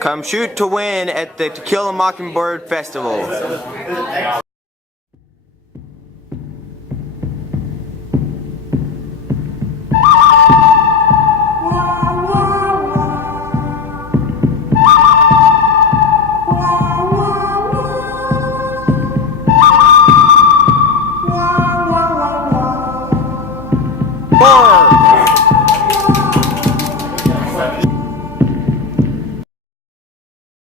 Come shoot to win at the To Kill a Mockingbird Festival.